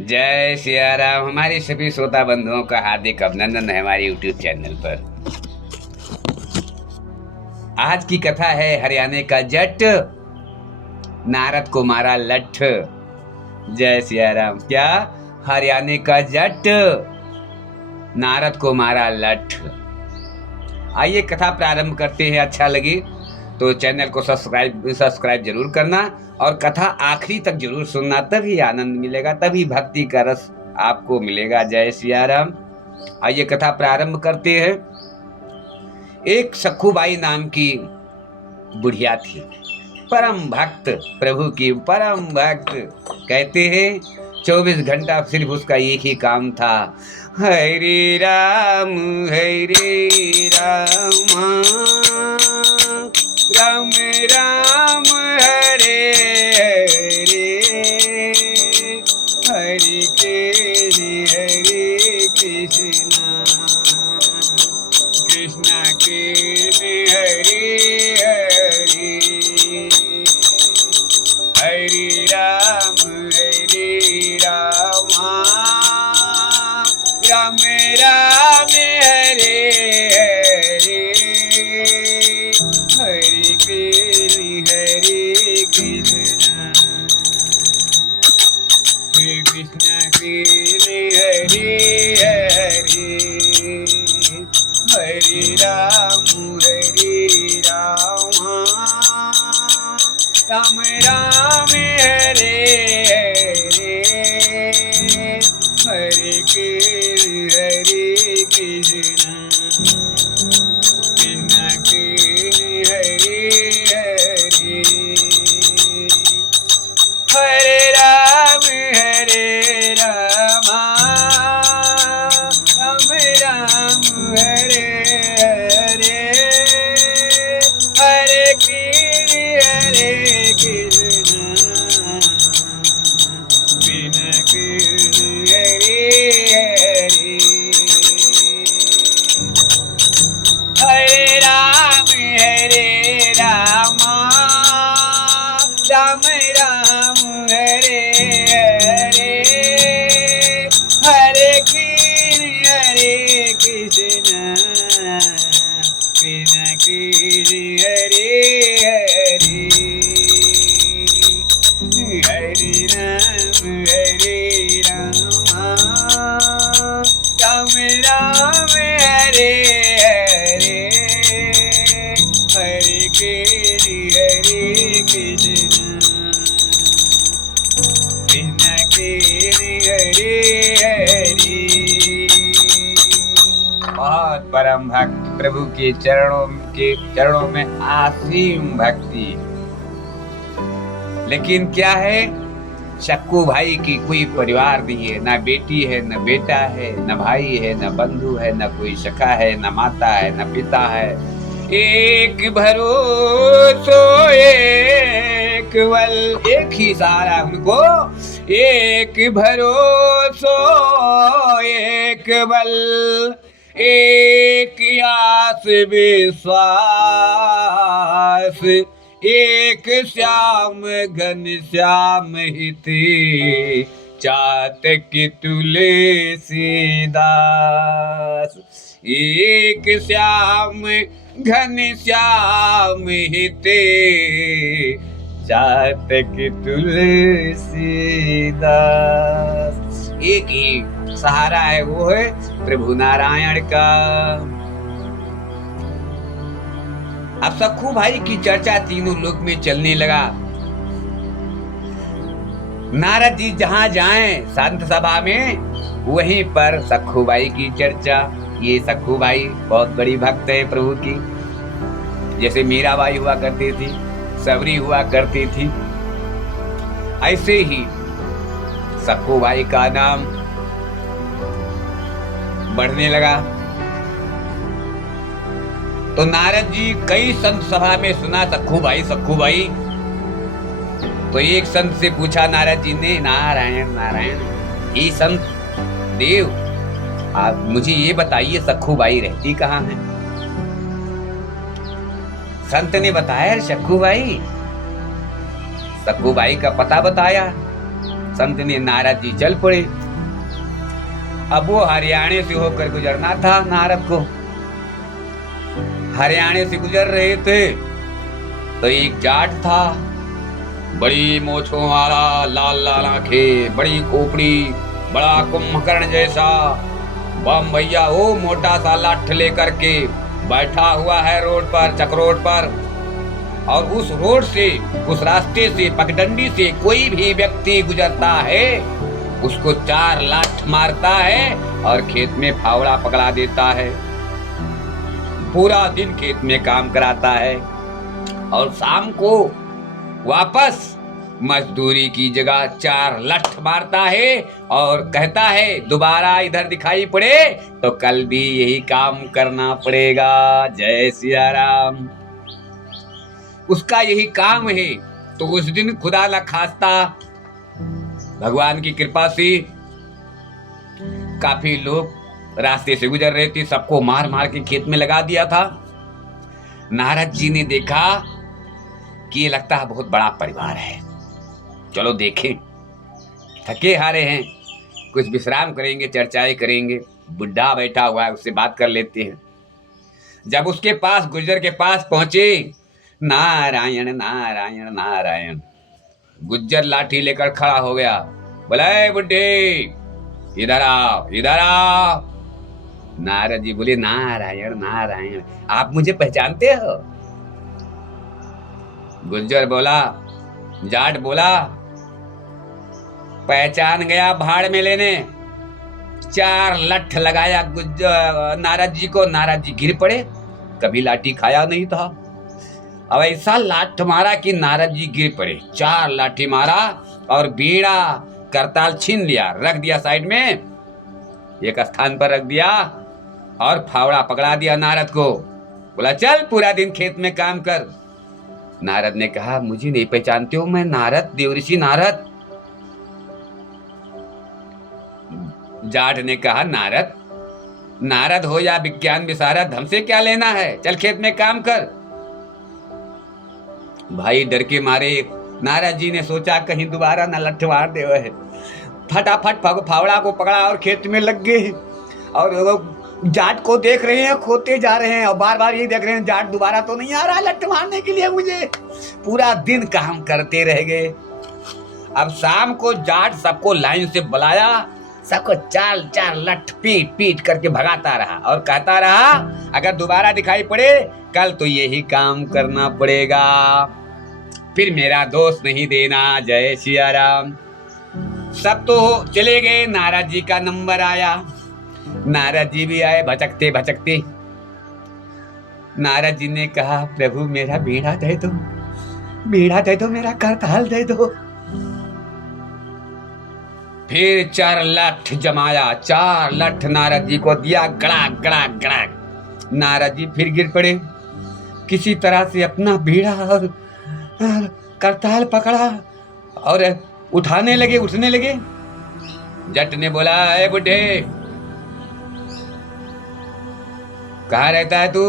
जय सिया राम। हमारे सभी श्रोता बंधुओं का हार्दिक अभिनंदन है हमारे यूट्यूब चैनल पर। आज की कथा है हरियाणा का जट, नारद को मारा लठ। जय सिया राम। क्या? हरियाणा का जट, नारद को मारा लठ। आइए कथा प्रारंभ करते हैं। अच्छा लगी तो चैनल को सब्सक्राइब जरूर करना और कथा आखिरी तक जरूर सुनना, तभी आनंद मिलेगा, तभी भक्ति का रस आपको मिलेगा। जय सिया राम। आइए कथा प्रारंभ करते हैं। एक सखुबाई नाम की बुढ़िया थी, परम भक्त, प्रभु की परम भक्त। कहते हैं 24 घंटा सिर्फ उसका एक ही काम था, हरे राम राम राम हरे हरे, हरे कृष्ण हरे कृष्णा, कृष्णा कृष्ण हरे हरे, हरे राम राम राम हरे हरे, हरे कृष्ण कृष्ण हरे हरे, हरे राम राम राम हरे हरे, हरे कृष्ण कृष्ण कृष्ण हरे हरे, हरे राम राम हरे हरे, हरे कृष्ण कृष्ण हरे हरे, हरे राम राम हरे हरे, हरे कृष्ण कृष्ण कृष्ण हरे हरे, हरे राम राम हरे हरे, हरे कृष्ण कृष्ण कृष्ण हरे हरे। बहुत परम भक्त, प्रभु के चरणों में असीम भक्ति। लेकिन क्या है, शक्कू भाई की कोई परिवार नहीं है, ना बेटी है, न बेटा है, न भाई है, न बंधु है, न कोई सखा है, न माता है, न पिता है। एक भरोसो एक बल, एक ही सहारा उनको, एक भरोसो एक बल, एक आस विश्वास, एक श्याम घन श्याम हिते, चातक तुलसीदास। एक श्याम घन श्याम हिते, चातक तुलसीदास। एक ही सहारा है, वो है प्रभु नारायण का। अब सखू भाई की चर्चा तीनों लोक में चलने लगा। नारद जी जहां जाएं संत सभा में, वहीं पर सखू भाई की चर्चा। ये सखू भाई बहुत बड़ी भक्त है प्रभु की, जैसे मीराबाई हुआ करती थी, सबरी हुआ करती थी, ऐसे ही सखू भाई का नाम बढ़ने लगा। तो नारद जी कई संत सभा में सुना सखू भाई। तो एक संत से पूछा नारद जी ने, नारायण नारायण, ये संत देव, आप मुझे ये बताइए सखू बाई रहती कहाँ है? संत ने बताया सखू बाई का पता बताया। संत ने नारद जी चल पड़े। अब वो हरियाणे से होकर गुजरना था नारद को। हरियाणे से गुजर रहे थे तो एक जाट था, बड़ी मोछों वाला, लाल लाल आंखें, बड़ी खोपड़ी, बड़ा कुंभकर्ण जैसा बम भैया, वो मोटा सा लाठ लेकर के बैठा हुआ है रोड पर, चक्रोड पर। और उस रोड से, उस रास्ते से, पगडंडी से कोई भी व्यक्ति गुजरता है उसको 4 लाठ मारता है और खेत में फावड़ा पकड़ा देता है। पूरा दिन खेत में काम कराता है और शाम को वापस मजदूरी की जगह 4 लठ मारता है और कहता है दोबारा इधर दिखाई पड़े तो कल भी यही काम करना पड़ेगा। जय सिया राम। उसका यही काम है। तो उस दिन खुदा न खास्ता भगवान की कृपा से काफी लोग रास्ते से गुजर रहे थे, सबको मार मार के खेत में लगा दिया था। नारद जी ने देखा कि ये लगता है बहुत बड़ा परिवार है, चलो देखें। थके हारे हैं, कुछ विश्राम करेंगे, चर्चाएं करेंगे। बुढ़ा बैठा हुआ है, उससे बात कर लेते हैं। जब उसके पास, गुर्जर के पास पहुंचे, नारायण नारायण नारायण, गुज्जर लाठी लेकर खड़ा हो गया। बोला बुड्ढे इधर आओ, इधर आओ। नारद जी बोले नारायण नारायण, आप मुझे पहचानते हो? गुज्जर बोला, जाट बोला पहचान गया, भाड़ में लेने। 4 लठ लगाया गुज्जर नारद जी को। नारद जी गिर पड़े, कभी लाठी खाया नहीं था। अब ऐसा लाठ मारा कि नारद जी गिर पड़े। 4 लाठी मारा और बीड़ा करताल छीन लिया, रख दिया साइड में, एक स्थान पर रख दिया और फावड़ा पकड़ा दिया नारद को। बोला चल पूरा दिन खेत में काम कर। नारद ने कहा मुझे नहीं पहचानते हो, मैं नारद, देवऋषि नारद। जाट ने कहा नारद, नारद हो या विज्ञान विशारद, हमसे क्या लेना है, चल खेत में काम कर। भाई डर के मारे नारद जी ने सोचा कहीं दोबारा न लठ मार दे। फटाफट फावड़ा को पकड़ा और खेत में लग गए। और जाट को देख रहे हैं, खोते जा रहे हैं और बार बार ये देख रहे हैं जाट दोबारा तो नहीं आ रहा लठ मारने के लिए मुझे। पूरा दिन काम करते रह गए। अब शाम को जाट सबको लाइन से बुलाया, सबको 4 लठ पीट पीट करके भगाता रहा और कहता रहा अगर दोबारा दिखाई पड़े कल तो यही काम करना पड़ेगा, फिर मेरा दोष नहीं देना। जय सिया राम। सब तो चले गए, नारद जी का नंबर आया। नारद जी भी आए भटकते भटकते। नारद जी ने कहा प्रभु मेरा बीड़ा दे दो, बीड़ा दे दो, मेरा करताल दे दो। फिर 4 लठ जमाया, 4 लठ नारद जी को दिया, गड़ाक गड़ाक गड़ाक। नारद जी फिर गिर पड़े। किसी तरह से अपना बीड़ा और करताल पकड़ा और उठाने लगे, उठने लगे। जट ने बोला ए बुढ़े कहाँ रहता है तू?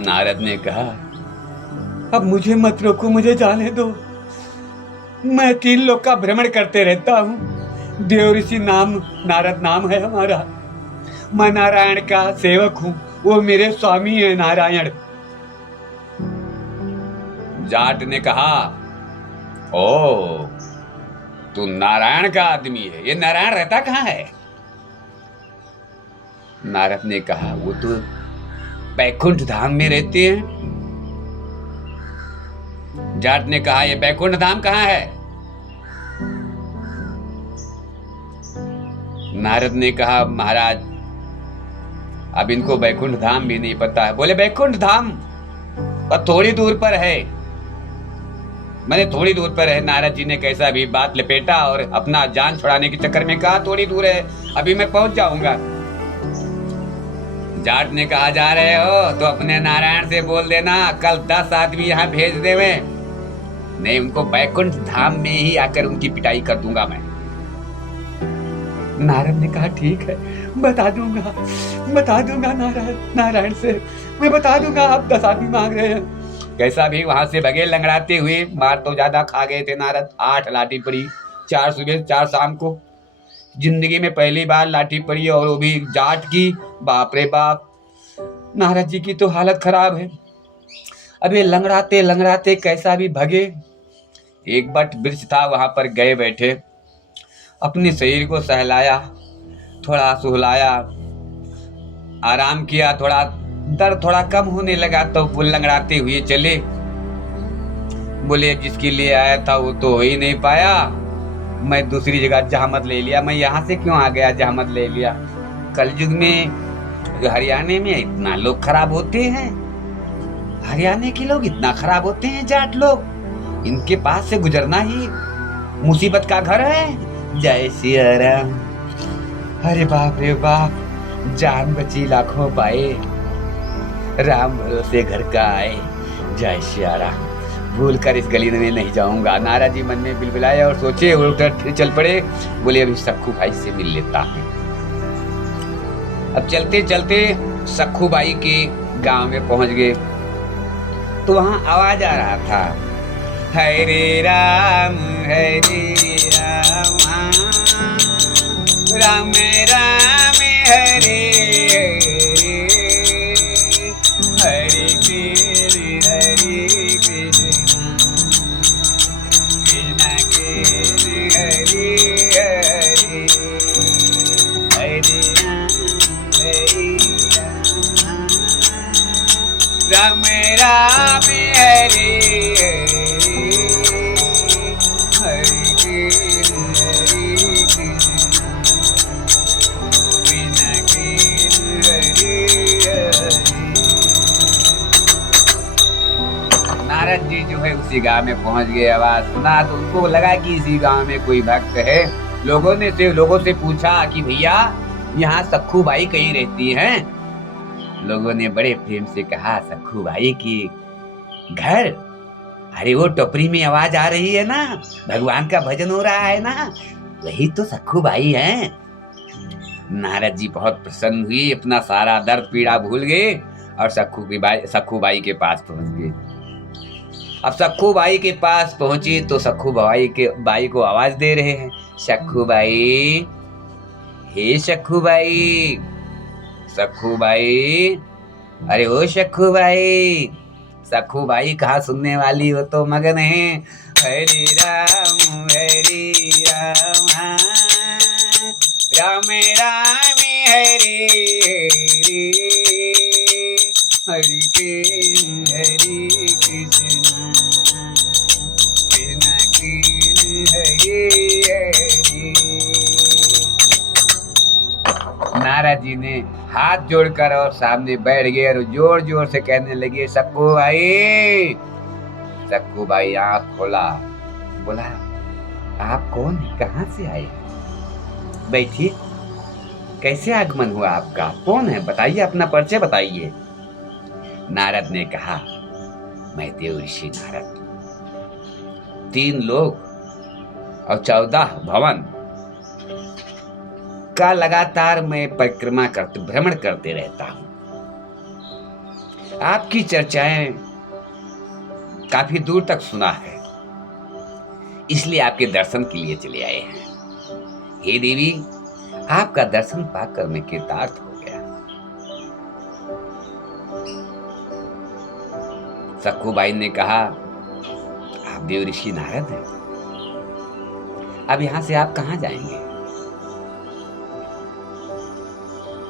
नारद ने कहा अब मुझे मत रोको, मुझे जाने दो। मैं 3 लोक का भ्रमण करते रहता हूँ। देवऋषि नाम, नारद नाम है हमारा। मैं नारायण का सेवक हूँ, वो मेरे स्वामी है नारायण। जाट ने कहा ओ तू नारायण का आदमी है, ये नारायण रहता कहाँ है? नारद ने कहा वो तो बैकुंठ धाम में रहते हैं। जाट ने कहा ये बैकुंठ धाम कहाँ है? नारद ने कहा महाराज अब इनको बैकुंठ धाम भी नहीं पता है। बोले बैकुंठ धाम और थोड़ी दूर पर है, मैंने थोड़ी दूर पर है। नारद जी ने कैसा भी बात लपेटा और अपना जान छुड़ाने के चक्कर में कहा थोड़ी दूर है, अभी मैं पहुंच जाऊंगा। जाट ने कहा जा रहे हो तो अपने नारायण से बोल देना कल 10 आदमी यहाँ भेज देवे, नहीं उनको बैकुंठ धाम में ही आकर उनकी पिटाई कर दूंगा मैं। नारद ने कहा ठीक है बता दूंगा नारायण से मैं बता दूंगा। आप 10 आदमी मांग रहे हैं, कैसा भी वहां से भगे लंगड़ाते हुए। मार तो ज्यादा खा गए थे नारद, 8 लाठी पड़ी, 4 सुबह 4 शाम को। जिंदगी में पहली बार लाठी पड़ी और वो भी जाट की। बाप रे बाप, नारद जी की तो हालत खराब है। अबे लंगड़ाते लंगड़ाते कैसा भी भगे। एक बट वृक्ष था, वहां पर गए बैठे, अपने शरीर को सहलाया, थोड़ा सुहलाया, आराम किया, थोड़ा दर्द थोड़ा कम होने लगा तो वो लंगड़ाते हुए चले। बोले जिसके लिए आया था वो तो हो ही नहीं पाया, मैं दूसरी जगह जहामत ले लिया। मैं यहाँ से क्यों आ गया, जहामत ले लिया। कलयुग में हरियाणा में इतना लोग खराब होते हैं, हरियाणा के लोग इतना खराब होते हैं, जाट लोग। इनके पास से गुजरना ही मुसीबत का घर है। जय सिया राम। अरे बाप रे बाप, जान बची लाखों पाए, राम भरोसे घर का आए। जय सिया राम। भूल कर इस गली में नहीं जाऊंगा। नारद जी मन में बिलबिलाए और सोचे, उठकर फिर चल पड़े। बोले अभी सखू भाई से मिल लेता हूं। अब चलते चलते सखू भाई के गांव में पहुंच गए तो वहां आवाज आ रहा था, हरे राम राम राम हरे हरे कृष्ण हरे कृष्ण कृष्ण कृष्ण हरे हरे हरे राम राम हरे नारद जी जो है उसी गांव में पहुंच गए। आवाज सुना तो उनको लगा कि इसी गांव में कोई भक्त है। लोगों से पूछा कि भैया यहाँ सखू बाई कहीं रहती हैं। लोगों ने बड़े प्रेम से कहा सखू बाई की घर, अरे वो टोपरी में आवाज आ रही है ना, भगवान का भजन हो रहा है ना, वही तो सखू बाई हैं। नारद जी बहुत प्रसन्न हुई, अपना सारा दर्द पीड़ा भूल गए और सखू बाई के पास पहुंच गए। अब सखू बाई के पास पहुंची तो सखू बाई को आवाज दे रहे हैं, सखू बाई, हे सखू बाई, सखू बाई, अरे ओ सखू बाई। सखू बाई कहाँ सुनने वाली, हो तो मगन है। हरे राम राम राम हरे हरे कृष्ण हरे कृष्ण कृष्ण कृष्ण हरे हरे। नारद जी ने हाथ जोड़कर और सामने बैठ गए और जोर जोर से कहने लगे, सखू भाई। सखू भाई आंख खोला, बोला आप कौन है, कहाँ से आए, बैठिए, कैसे आगमन हुआ आपका, कौन है, बताइए, अपना परिचय बताइए। नारद ने कहा, मैं देव ऋषि नारद, 3 लोक और 14 भवन का लगातार मैं भ्रमण करते रहता हूं। आपकी चर्चाएं काफी दूर तक सुना है, इसलिए आपके दर्शन के लिए चले आए हैं। हे देवी, आपका दर्शन पाकर मैं कृतार्थ हो गया। सखू बाई ने कहा, आप देव ऋषि नारद हैं, अब यहां से आप कहां जाएंगे।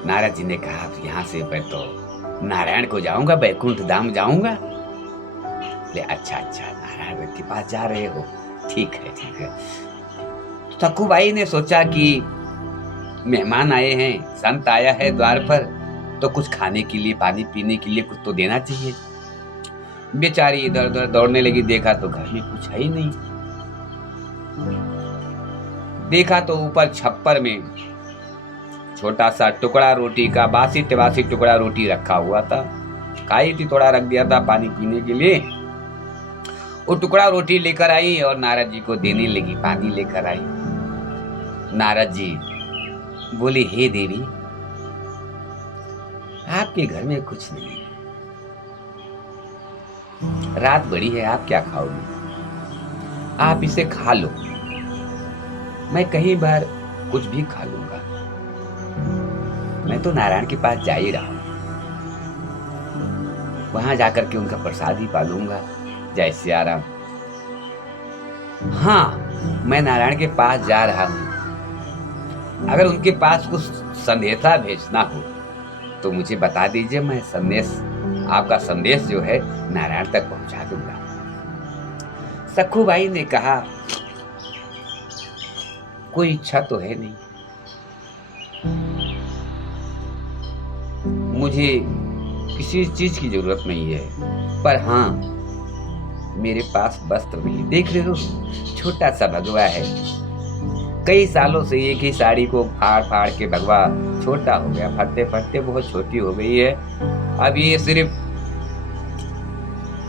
नारद जी ने कहा, यहाँ से मैं तो नारायण को जाऊंगा, बैकुंठ धाम जाऊंगा। ले अच्छा नारायण के पास जा रहे हो, ठीक है। तो सखू बाई ने सोचा कि मेहमान आए हैं, संत आया है द्वार पर, तो कुछ खाने के लिए, पानी पीने के लिए कुछ तो देना चाहिए। बेचारी इधर उधर दौड़ने लगी, देखा तो घर में कुछ है ही नहीं। देखा तो ऊपर छप्पर में छोटा सा टुकड़ा रोटी का, बासी टुकड़ा रोटी रखा हुआ था, खाई थी, थोड़ा रख दिया था पानी पीने के लिए। वो टुकड़ा रोटी लेकर आई और नारद जी को देने लगी, पानी लेकर आई। नारद जी बोले, हे देवी, आपके घर में कुछ नहीं है, रात बड़ी है, आप क्या खाओगे? आप इसे खा लो, मैं कहीं बार कुछ भी खा लूंगा। मैं तो नारायण के पास जा ही रहा हूं, वहां जाकर के उनका प्रसाद ही पालूंगा। जय सिया राम। हाँ, मैं नारायण के पास जा रहा हूं। अगर उनके पास कुछ संदेशा भेजना हो तो मुझे बता दीजिए, मैं आपका संदेश जो है नारायण तक पहुंचा दूंगा। सखूबाई ने कहा, कोई इच्छा तो है नहीं, मुझे किसी चीज की जरूरत नहीं है, पर हाँ, मेरे पास वस्त्र नहीं। देख रहे हो, छोटा सा भगवा है, कई सालों से एक ही साड़ी को फाड़ फाड़ के भगवा छोटा हो गया, फटते फटते बहुत छोटी हो गई है। अब ये सिर्फ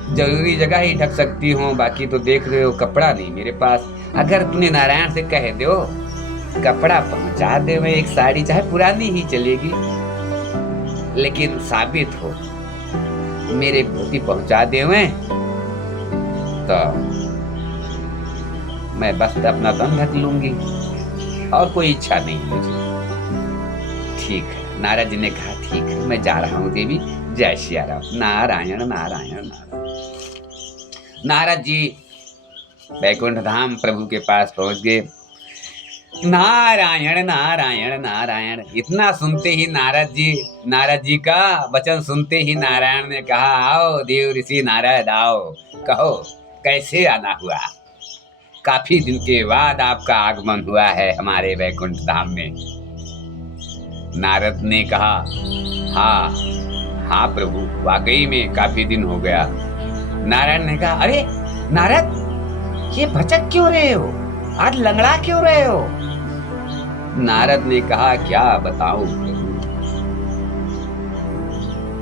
जरूरी जगह ही ढक सकती हूँ, बाकी तो देख रहे हो कपड़ा नहीं मेरे पास। अगर तूने नारायण से कह दो कपड़ा पहुंचा दे, मैं एक साड़ी चाहे पुरानी ही चलेगी, लेकिन साबित हो मेरे धोती पहुंचा दे तो मैं बस अपना तन ढक लूंगी, और कोई इच्छा नहीं मुझे। ठीक है, नारद जी ने कहा, ठीक है, मैं जा रहा हूँ देवी। जय सिया राम। नारायण नारायण नारायण। नारद जी वैकुंठ धाम प्रभु के पास पहुंच गए। नारायण नारायण नारायण, इतना सुनते ही नारद जी का वचन सुनते ही नारायण ने कहा, आओ देव ऋषि नारद, आओ, कहो कैसे आना हुआ? काफी दिन के बाद आपका आगमन हुआ है हमारे वैकुंठ धाम में। नारद ने कहा, हाँ प्रभु, वाकई में काफी दिन हो गया। नारायण ने कहा, अरे नारद, ये भटक क्यों रहे हो? आज लंगड़ा क्यों रहे हो? नारद ने कहा, क्या बताऊं प्रभु,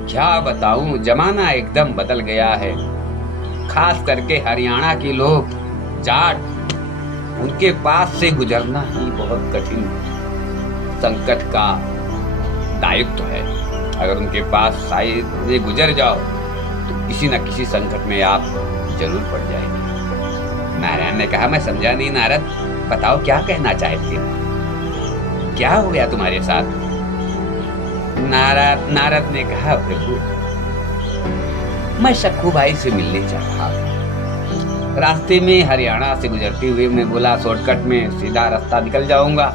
क्या बताऊं, जमाना एकदम बदल गया है। खास करके हरियाणा के लोग जाट, उनके पास से गुजरना ही बहुत कठिन संकट का दायित्व है। अगर उनके पास से गुजर जाओ तो किसी न किसी संकट में आप जरूर पड़ जाएंगे। नारायण ने कहा, मैं समझा नहीं नारद, बताओ क्या कहना चाहते हो, क्या हो गया तुम्हारे साथ? नारद ने कहा, प्रभु मैं सखू भाई से मिलने जा रहा हूं। रास्ते में हरियाणा से गुजरते हुए मैं बोला शॉर्टकट में सीधा रास्ता निकल जाऊंगा,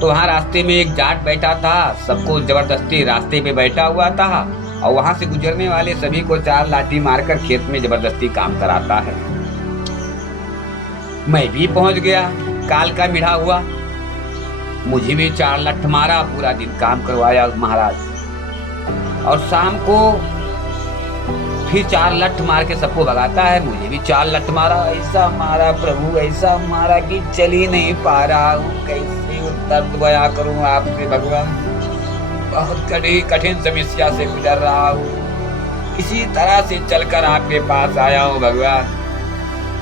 तो वहां रास्ते में एक जाट बैठा था, सबको जबरदस्ती रास्ते पे बैठा हुआ था, और वहां से गुजरने वाले सभी को 4 लाठी मारकर खेत में जबरदस्ती काम कराता है। मैं भी पहुंच गया, काल का मिढ़ा हुआ, मुझे भी 4 लठ मारा, पूरा दिन काम करवाया महाराज, और शाम को फिर 4 लठ मार के सबको भगाता है। मुझे भी 4 लठ मारा, ऐसा मारा प्रभु, ऐसा मारा कि चल ही नहीं पा रहा हूँ, कैसे दर्द बयां करूं आपसे भगवान। बहुत कठिन समस्या से गुजर रहा हूँ, इसी तरह से चलकर आपके पास आया हूँ भगवान।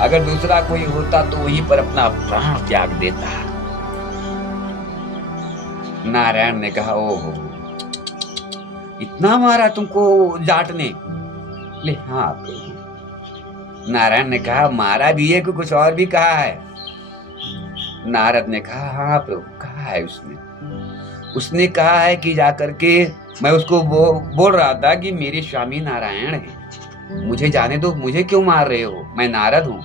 अगर दूसरा कोई होता तो वहीं पर अपना प्राण त्याग देता। नारायण ने कहा, ओहो, इतना मारा तुमको जाट ने? ले हाँ प्रभु। नारायण ने कहा, मारा भी है कि कुछ और भी कहा है? नारद ने कहा, हाँ प्रभु, कहा है उसने कहा है कि जाकर के मैं उसको बोल रहा था कि मेरे स्वामी नारायण हैं, मुझे जाने दो, मुझे क्यों मार रहे हो, मैं नारद हूँ।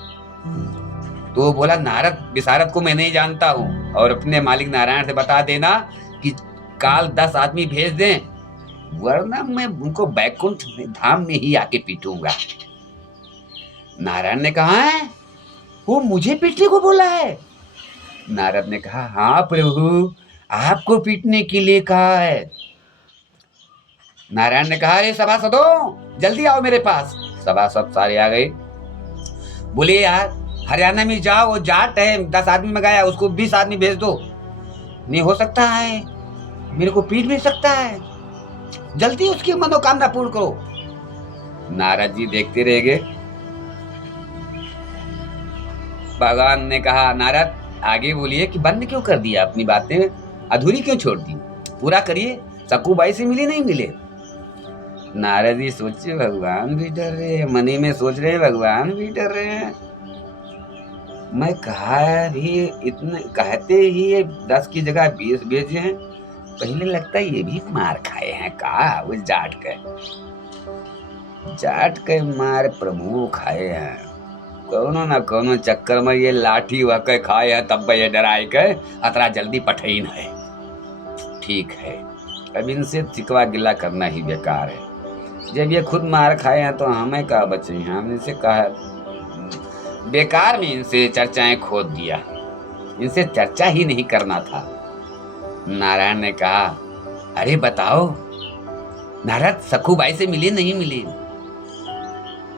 तो वो बोला, नारद विशारद को मैं नहीं जानता हूँ, और अपने मालिक नारायण से बता देना कि काल 10 आदमी भेज दें, वरना मैं उनको बैकुंठ धाम में ही आके पीटूंगा। नारायण ने कहा, है वो मुझे पीटने को बोला है? नारद ने कहा, हाँ प्रभु, आपको पीटने के लिए कहा है। नारायण ने कहा, अरे सभासदों, जल्दी आओ मेरे पास। सभासद सारे आ गए। बोले, यार हरियाणा में जाओ, वो जाट है, 10 आदमी मंगाया, उसको 20 आदमी भेज दो। नहीं हो सकता है, मेरे को पीट भी सकता है, जल्दी उसकी मनोकामना पूर्ण करो। नारद जी देखते रह गए। भगवान ने कहा, नारद आगे बोलिए कि बंद क्यों कर दिया, अपनी बातें अधूरी क्यों छोड़ दी, पूरा करिए। सकुबाई से मिले नहीं मिले? नारद जी सोचे भगवान भी डर रहे हैं, मनी में सोच रहे हैं भगवान भी डर रहे हैं। मैं कहा भी इतने कहते ही ये 10 की जगह 20 भेजे हैं। पहले लगता है ये भी मार खाए हैं का, वो जाट के मार प्रभु खाए हैं। कोनो न कोनो चक्कर में ये लाठी वह के खाए हैं, तब ये डराए के अतरा जल्दी पठईन है। ठीक है, अब इनसे चिकवा गिला करना ही बेकार है। जब ये खुद मार खाए हैं तो हमें क्या बचे हैं। हमने इनसे कहा बेकार में इनसे चर्चाएं खोद दिया, इनसे चर्चा ही नहीं करना था। नारायण ने कहा, अरे बताओ नारद, सखूबाई से मिले नहीं मिले?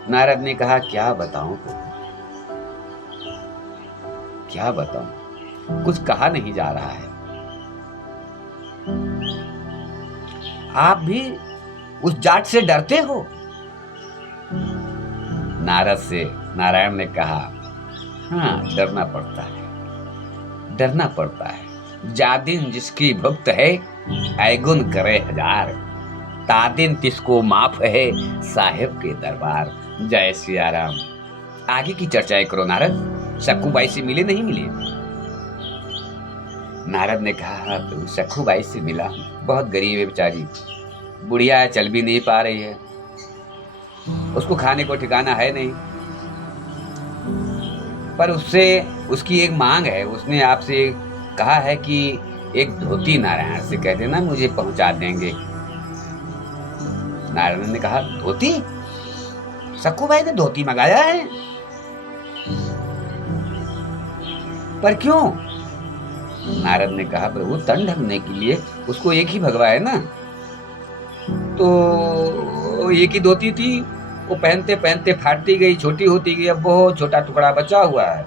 नारद ने कहा, क्या बताऊं तो, क्या बताऊं, कुछ कहा नहीं जा रहा है। आप भी उस जाट से डरते हो? नारद से नारायण ने कहा, हाँ डरना पड़ता है, डरना पड़ता है। जादिन जिसकी भुक्त है ऐगुन करे हजार, तादिन तिसको माफ है साहेब के दरबार। जय सिया राम। आगे की चर्चाएं करो नारद, सखूबाई से मिले नहीं मिले? नारद ने कहा, प्रभु सखूबाई से मिला, बहुत गरीब है बेचारी, बुढ़िया है, चल भी नहीं पा रही है, उसको खाने को ठिकाना है नहीं, पर उससे उसकी एक मांग है। उसने आपसे कहा है कि एक धोती नारायण से कह देना, मुझे पहुंचा देंगे। नारायण ने कहा, धोती? सखूबाई ने धोती मंगाया है? पर क्यों? नारद ने कहा, प्रभु तन ढकने के लिए उसको एक ही भगवा है ना, तो एक ही धोती थी, वो पहनते पहनते फाटती गई, छोटी होती गई, अब बहुत छोटा टुकड़ा बचा हुआ है।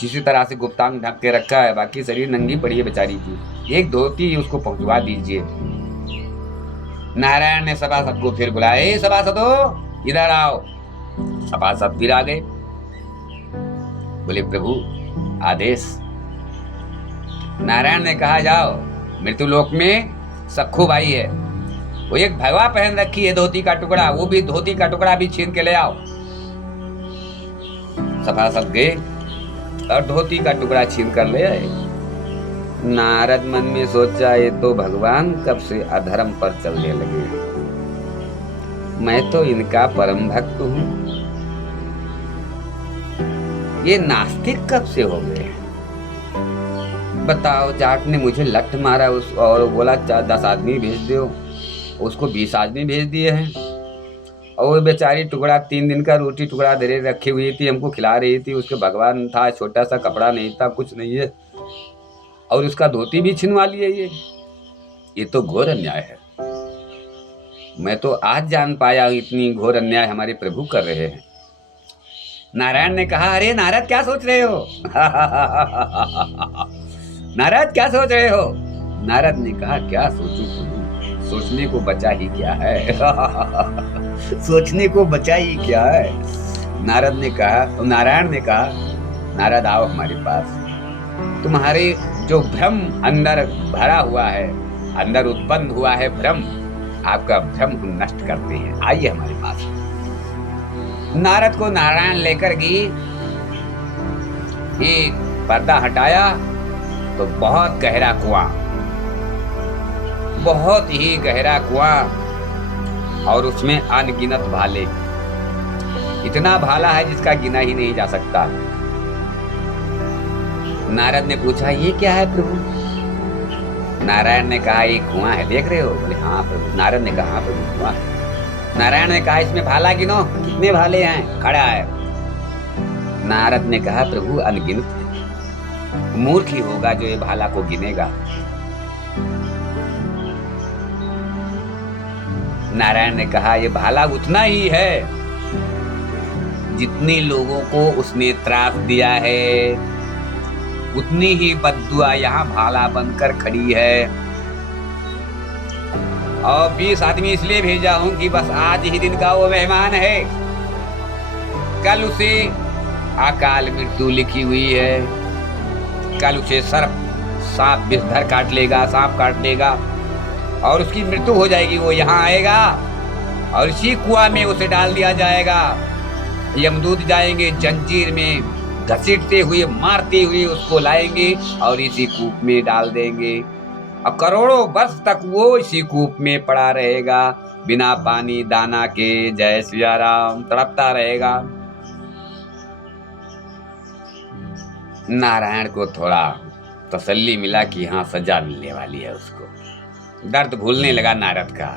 किसी तरह से गुप्तांग ढक के रखा है, बाकी शरीर नंगी पड़ी है बेचारी की, एक धोती उसको पहुंचवा दीजिए। नारायण ने सभासद को फिर बुलाया, सभासदो इधर आओ। सभासद फिर आ गए, बोले प्रभु आदेश। नारायण ने कहा, जाओ मृत्युलोक में सखूबाई है, वो एक भगवा पहन रखी है धोती का टुकड़ा, वो भी धोती का टुकड़ा भी छीन के ले आओ। सभासद गए और धोती का टुकड़ा छीन कर ले आए। नारद मन में सोचा, ये तो भगवान कब से अधर्म पर चलने लगे, मैं तो इनका परम भक्त हूं, ये नास्तिक कब से हो गए? बताओ, जाट ने मुझे लठ मारा उस और बोला 10 आदमी भेज दो, उसको 20 आदमी भेज दिए हैं, और बेचारी टुकड़ा 3 दिन का रोटी टुकड़ा धरे रखी हुई थी, हमको खिला रही थी, उसके भगवान था, छोटा सा कपड़ा नहीं था, कुछ नहीं है, और उसका धोती भी छिनवा लिए। ये तो घोर अन्याय है। मैं तो आज जान पाया इतनी घोर अन्याय हमारे प्रभु कर रहे हैं। नारायण ने कहा, अरे नारद क्या सोच रहे हो? नारद क्या सोच रहे हो? नारद ने कहा, क्या सोचूं प्रभु, सोचने को बचा ही क्या है। सोचने को बचा ही क्या है। नारद ने कहा, तो नारायण ने कहा, नारद आओ हमारे पास, तुम्हारे जो भ्रम अंदर भरा हुआ है, अंदर उत्पन्न हुआ है भ्रम, आपका भ्रम हम नष्ट करते हैं, आइए हमारे पास। नारद को नारायण लेकर गई, एक पर्दा हटाया तो बहुत गहरा कुआं, बहुत ही गहरा कुआं, और उसमें अनगिनत भाले, इतना भाला है जिसका गिना ही नहीं जा सकता। नारद ने पूछा, ये क्या है प्रभु? नारायण ने कहा, ये कुआं है, देख रहे हो? बोले हाँ प्रभु। नारद ने कहा, हाँ प्रभु कुआं है। नारायण ने कहा, इसमें भाला गिनो, कितने भाले हैं? खड़ा है। नारद ने कहा, प्रभु अनगिनत है, मूर्ख ही होगा जो ये भाला को गिनेगा। नारायण ने कहा, ये भाला उतना ही है जितने लोगों को उसने त्रास दिया है, उतनी ही बद्दुआ यहाँ भाला बनकर खड़ी है। और 20 आदमी इसलिए भेजा हूं कि बस आज ही दिन का वो मेहमान है, कल उसे अकाल मृत्यु लिखी हुई है, कल उसे सांप विषधर काट लेगा, सांप काट लेगा, और उसकी मृत्यु हो जाएगी। वो यहाँ आएगा और इसी कुआं में उसे डाल दिया जाएगा। यमदूत जाएंगे जंजीर में घसीटते हुए, मारते हुए उसको लाएंगे और इसी कूप में डाल देंगे। अब करोड़ों वर्ष तक वो इसी कूप में पड़ा रहेगा, बिना पानी दाना के। जय सिया राम। तड़पता रहेगा। नारायण को थोड़ा तसल्ली मिला कि हाँ, सजा मिलने वाली है उसको। दर्द भूलने लगा नारद का।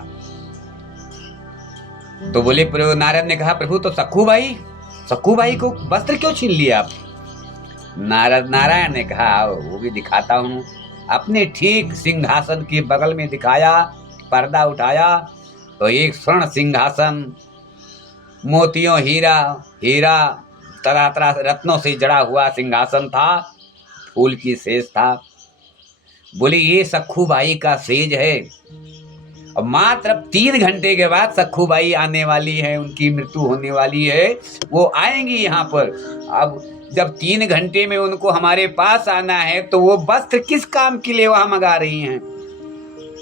तो बोले, प्रभु, नारद ने कहा, प्रभु, तो सखू भाई को वस्त्र क्यों छीन लिया आप? नारायण ने कहा, वो भी दिखाता हूँ। अपने ठीक सिंहासन के बगल में दिखाया, पर्दा उठाया तो एक स्वर्ण सिंहासन, मोतियों हीरा तरह तरह रत्नों से जड़ा हुआ सिंहासन था, फूल की सेज था। बोले, ये सखू बाई का सेज है। और मात्र 3 घंटे के बाद सखू बाई आने वाली है, उनकी मृत्यु होने वाली है। वो आएंगी यहाँ पर। अब जब 3 घंटे में उनको हमारे पास आना है तो वो वस्त्र किस काम के लिए वहां मंगा रही हैं?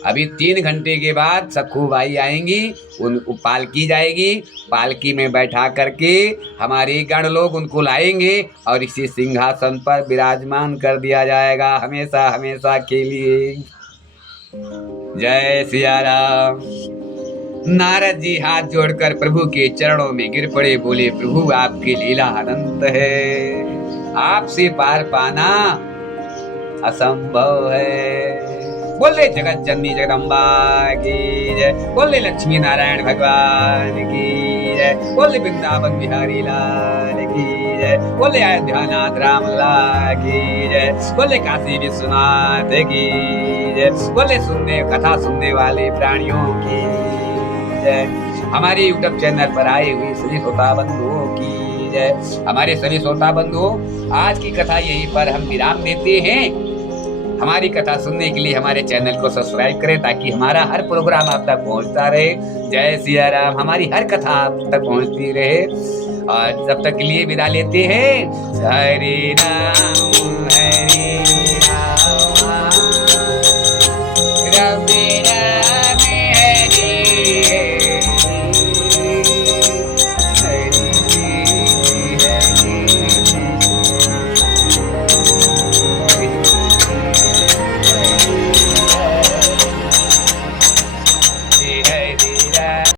अभी 3 घंटे के बाद सखू बाई आएंगी, उनको पालकी जाएगी, पालकी में बैठा करके हमारे गण लोग उनको लाएंगे और इसी सिंहासन पर विराजमान कर दिया जाएगा हमेशा हमेशा के लिए। जय सिया राम। नारद जी हाथ जोड़कर प्रभु के चरणों में गिर पड़े, बोले, प्रभु, आपकी लीला अनंत है, आपसे पार पाना असंभव है। बोले जगत जननी जगदम्बा की जय, बोले लक्ष्मी नारायण भगवान की जय, बोले वृंदावन बिहारी लाल की जय, बोले अयोध्यानाथ राम लाल की जय, बोले काशी विश्वनाथ की जय, बोले कथा सुनने वाले प्राणियों की जय। हमारे यूट्यूब चैनल पर आए हुए सभी श्रोता बंधुओं की जय। हमारे सभी श्रोता बंधुओं, आज की कथा यहीं पर हम विराम देते हैं। हमारी कथा सुनने के लिए हमारे चैनल को सब्सक्राइब करें ताकि हमारा हर प्रोग्राम आप तक पहुंचता रहे। जय सिया राम। हमारी हर कथा आप तक पहुंचती रहे। और तब तक के लिए विदा लेते हैं। हरे राम हरे